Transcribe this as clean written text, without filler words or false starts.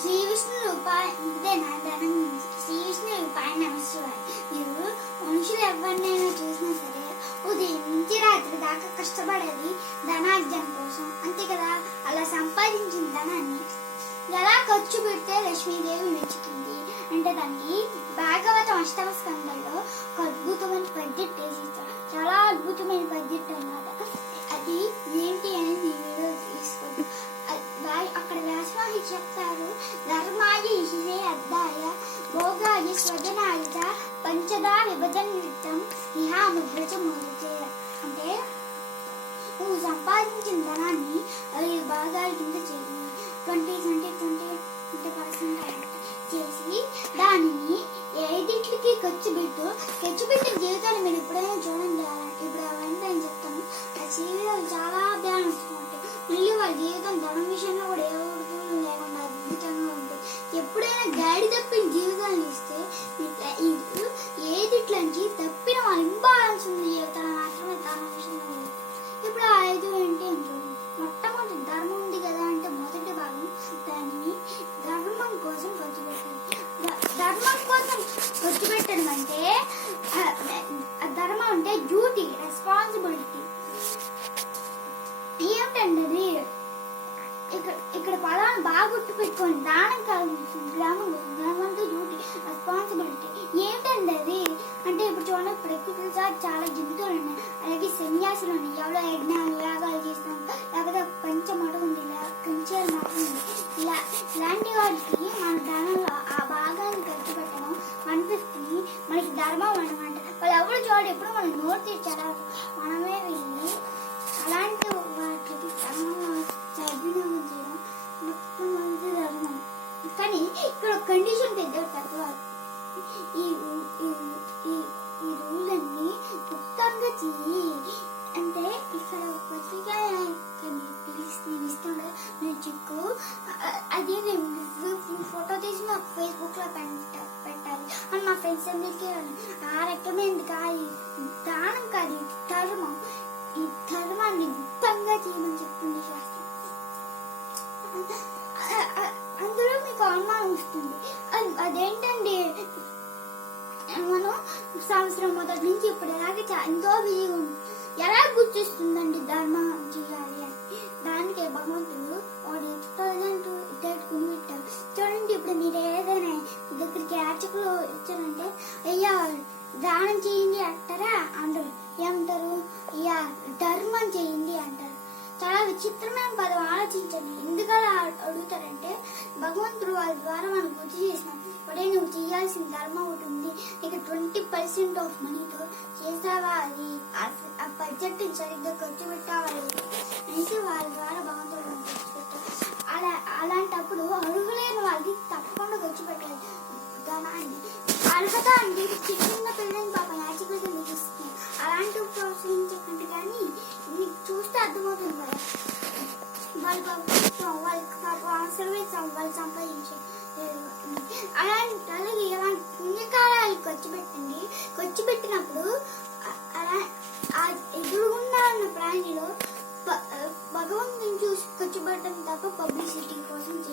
శ్రీ విష్ణు రూపాయ ఇదేనా ధనం శ్రీ విష్ణు రూపాయ నమశివాయ. మీరు మనుషులు ఎవరినైనా చూసినా సరే ఉదయం నుంచి రాత్రి దాకా కష్టపడేది ధనార్జన కోసం, అంతే కదా. అలా సంపాదించిన ధనాన్ని ఎలా ఖర్చు పెడితే లక్ష్మీదేవి మెచ్చుతుంది అంటే దానికి భాగవతం అష్టమ స్కందంలో ఒక అద్భుతమైన పద్యట్ వేసిస్తారు. చాలా అద్భుతమైన పద్యట్ అన్నమాట. అది ఏంటి అనేది వీడియో తీసుకోండి. అక్కడ వ్యాసమహర్షి చెప్తారు, ధర్మాయ ఇహిరే అద్దాయ భోగాయ స్వజనాయ పంచదా విభజన నిమిత్తం ఇహానుభ్రజ మూలచే. అంటే నువ్వు సంపాదించిన ధనాన్ని 5 భాగాల కింద చేయి, 20% చేసి దానిని 5 ఖర్చు పెట్టిన జీవితాన్ని మీరు ఎప్పుడైనా చూడండి. ఇప్పుడు అవన్నీ నేను చెప్తాను. ఆ జీవితాలు చాలా బ్యాలెన్స్ ఉంటాయి. మళ్ళీ వాళ్ళ జీవితం ధనం విషయంలో కూడా ఏ ఊరుకులు లేకుండా అద్భుతంగా ఉంటుంది. ఎప్పుడైనా గాడి తప్పిన జీవితాన్ని ఇస్తే ఏదిట్లోంచి తప్పిన వాళ్ళ ఇంబాలెన్స్ ఉంది జీవితాలు మాత్రమే ధనం విషయంలో. ఇప్పుడు ఆ 5 ఏంటి అంటే మొట్టమొదటి ధర్మం ఉంది కదా అంటే మొదటి భాగం దాన్ని ధర్మం కోసం ఖర్చు పెట్టాలి. ధర్మం కోసం ఖర్చు పెట్టడం అంటే ధర్మం అంటే డ్యూటీ, రెస్పాన్సిబిలిటీ. ఏమిటండి ఇక్కడ పదాన్ని బాగా గుర్తు పెట్టుకోండి. దానం కాదు, గ్రామం అంటే డ్యూటీ, రెస్పాన్సిబిలిటీ. ఏమిటండి అది అంటే ఇప్పుడు చూడండి, ప్రకృతి చాలా జంతువులు ఉన్నాయి, అలాగే సన్యాసులు ఉన్నాయి. ఎవరో యజ్ఞాలు యాగాలు చేస్తాం, లేకపోతే పంచమడు ఉంది, కంచెల మఠం ఉంది. ఇలాంటి వాటికి మన ధనంలో ఆ భాగాన్ని ఖర్చు పెట్టడం అనిపిస్తుంది మనకి ధర్మం అనమాట. వాళ్ళు ఎవరు చూడండి, ఎప్పుడు మనం నోరు తీర్చారు, మనమే వెళ్ళి అలాంటి వాటికి ధర్మంలో సద్వినియోగం చేయడం మొట్టమొదటి ధర్మం. కానీ ఇక్కడ ఒక కండిషన్ పెద్దవారు తక్కువారు. ఈ రూల్ అన్ని గుప్తంగా చెయ్యి అంటే ఇక్కడ పత్రిక నేను ఇస్తాను మీరు చిక్కు అది ఫోటో తీసి నాకు ఫేస్బుక్ లో పెట్టాలి అని మా ఫ్రెండ్స్ అందరికీ ఆ రకమైనది కాదు, దానం కాదు, ధర్మం. ఈ ధర్మాన్ని గుప్తంగా చేయమని చెప్తుంది శాస్త్రం. అందులో మీకు అనుమానం వస్తుంది, అదేంటండి మనం సంవత్సరం మొదటి నుంచి ఇప్పుడు ఎలాగే ఎంతో బిజీగా ఉంది, ఎలా గుర్తిస్తుందండి ధర్మం చేయాలి అని. దానికి భగవంతుడు 10,000 ఇద్దరుకుని పెట్టారు. చూడండి, ఇప్పుడు మీరు ఏదైనా దగ్గరికి యాచకులు ఇచ్చారంటే అయ్యా దానం చేయండి అంటారా, అందరు ఏమంటారు, అయ్యా ధర్మం చేయండి అంటారు. చాలా విచిత్రమైన పదం. ఆలోచించండి, ఎందుకలా అడుగుతారంటే భగవంతుడు వాళ్ళ ద్వారా మనం గుర్తు చేసినాం. ఇప్పుడే నువ్వు చేయాల్సిన ధర్మం ఒకటి ఉంది, నీకు 20% ఆఫ్ మనీతో చేసావా, అది ఆ బడ్జెట్ సరిగ్గా ఖర్చు పెట్టావా అనేసి వాళ్ళ ద్వారా భగవంతుడు ఖర్చు పెట్టారు. అలాంటప్పుడు అడుగులేని వాళ్ళకి తప్పకుండా ఖర్చు పెట్టాలి ధనాన్ని. అర్హత అంటే చిన్న పిల్లలని పాప యాచకులుగా మీకు ఇస్తుంది. అలాంటివి ప్రోత్సహించకండి. కానీ మీకు చూస్తే అర్థమవుతుంది కదా, వాళ్ళ వాళ్ళకి పాప అవసరమే వాళ్ళు సంపాదించారు. అలాగే ఇలాంటి పుణ్యకారాలు ఖర్చు పెట్టండి. ఖర్చు పెట్టినప్పుడు అలా ఎదురుగుండా ఉన్న ప్రాణిలో భగవంతుని చూసి ఖర్చు పెట్టడం తప్ప పబ్లిసిటీ కోసం